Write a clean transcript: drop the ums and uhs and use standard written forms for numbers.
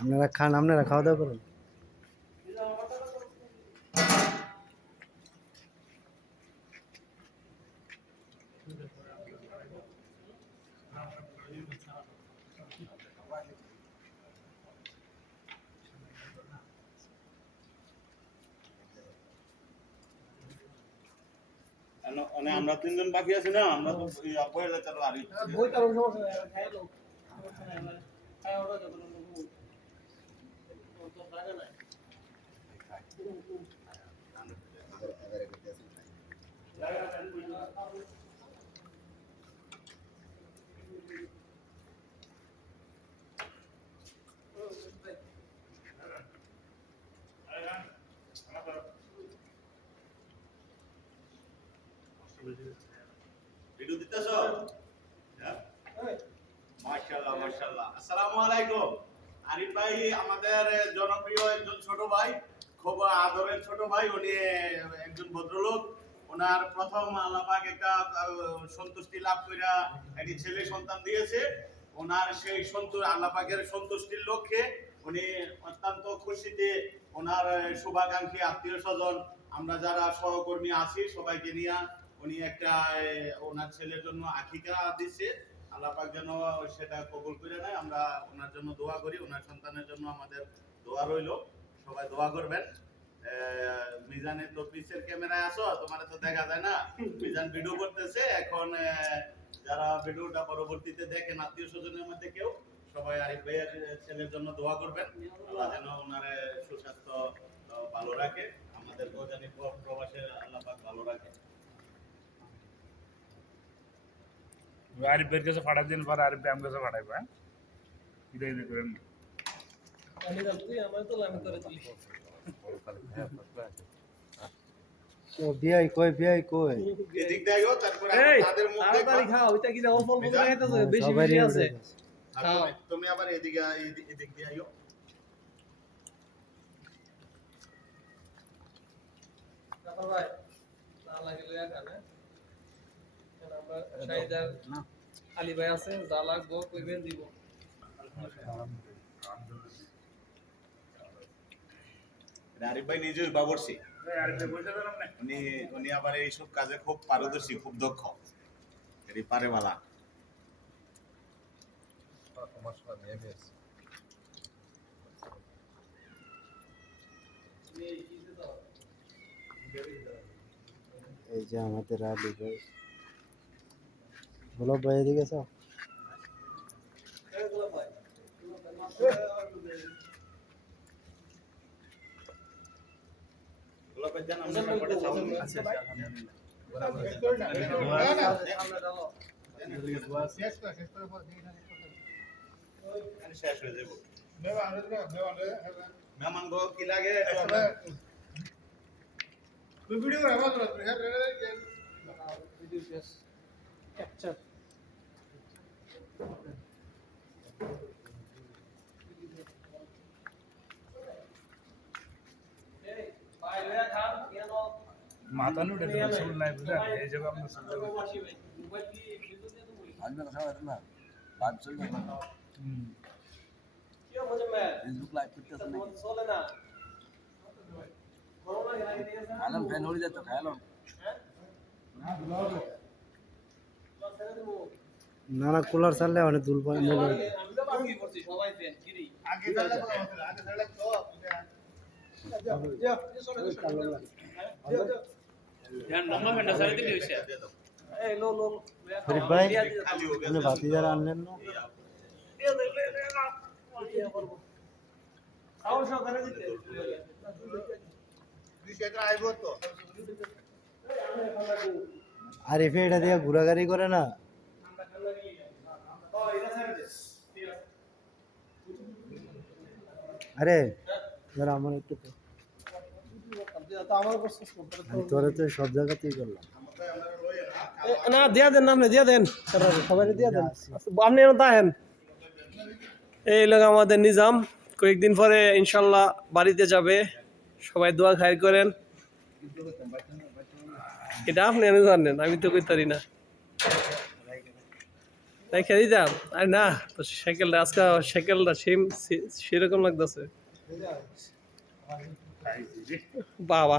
আপনারা খান, আপনারা খাওয়া দাওয়া করুন। আমরা তিনজন বাকি আছি না, আমরা তো পয়লা চার আর বই কারণ সমস্যা নাই খাই লোক সমস্যা নাই আমরা খাই ওরা যখন তো জায়গা নাই ভিডিও দিতেছো? হ্যাঁ, মাশাআল্লাহ মাশাআল্লাহ। আসসালামু আলাইকুম। আরিফ ভাই আমাদের জনপ্রিয় একজন ছোট ভাই, খুব আদরের ছোট ভাই। উনি একজন ভদ্রলোক। ওনার প্রথম আল্লাহ পাক একটা সন্তুষ্টি লাভ কইরা একটি ছেলে সন্তান দিয়েছে। ওনার সেই আল্লাহ পাকের সন্তুষ্টির লক্ষ্যে উনি অত্যন্ত খুশিতে ওনার শুভাকাঙ্ক্ষী আত্মীয় স্বজন আমরা যারা সহকর্মী আছি সবাইকে নিয়ে উনি একটা ওনার ছেলের জন্য আকিকা দিচ্ছে। আল্লাহ পাক যেন সেটা কবুল করে নেয়। আমরা ওনার জন্য দোয়া করি, ওনার সন্তানের জন্য আমাদের দোয়া রইল। সবাই দোয়া করবেন। মিজানের তো পিছের ক্যামেরায় আসো, তোমার তো দেখা যায় না। মিজান ভিডিও করতেছে এখন। যারা ভিডিওটা পরবর্তীতে দেখেন আত্মীয় স্বজনের মধ্যে কেউ, সবাই আরিফ ভাইয়ের ছেলের জন্য দোয়া করবেন। আল্লাহ যেন ওনার সুস্বাস্থ্য ভালো রাখে, আমাদেরকেও যেন প্রবাসে আল্লাহ পাক ভালো রাখে। আরিফ ভাইয়ের কাছে পাঠাই দিন, পরে আরিফ ভাই আমার কাছে পাঠাইবো। হ্যাঁ, এটাই করেন। আমি তুই আমার তো আমি করে দিলি ও বিআই কই, বিআই কই? এদিক দাইও, তারপরে তাদের মুখ দেখবা। তাড়াতাড়ি খাও, ওইটা কি অল্প অল্প করে খাইতেছে, বেশি সবারই বেশি আছে। খাও, তুমি আবার এদিক দিয়ে আইও। তারপর ভাই না লাগে লইয়া খান। কারণ আমরা শাহিদার আলী ভাই আছে, যা লাগবো কইবেন দিব। আরিফ ভাই নিজেই বাবরসি। উনি আবার এইসব কাজে খুব পারদর্শী, খুব দক্ষ। এটি পারেওয়ালা। এই যে আমাদের আলী ভাই। বলো ভাই, এদিকে এসো। গোলাপের জান আমরা ব্যাপারটা চাও। আচ্ছা শেষ হয়ে যাবো। মেহমান গো কি লাগে? ভিডিও ক্যাপচার মাথা লুটে চুল নাই বুঝলেন, এই জায়গা আপনার চুল ফেসবুক লাইভ করতেছেন নাকি? আলম ফ্যান হয়ে যেত খায়ালম। না না, কুলার চাললে অনেক দুল পায়। আমি তো বাকি করছি সবাই ফ্যান কিরি আগে চালা তো ফরিদ ভাই, আপনি ভাতিজারা আনলেন না? আরিফে এটা দিয়ে ঘোরাঘুরি করে না? আরে যারা আমার একটু আমার তোরা তো সব জায়গাতেই করলাম। না দিয়া দেন আপনি দিয়া দেন সবাই দিয়া দেন আপনি এখন তাহেন এই লোক আমাদের নিজাম কয়েকদিন পরে ইনশাল্লাহ বাড়িতে যাবে সবাই দোয়া খায় করেন এটা আপনি এনে জানেন আমি তো কইতারি না তাই খেয়ে দিতাম আর না তো সাইকেলটা আজকে সাইকেলটা সেরকম লাগতেছে বাবা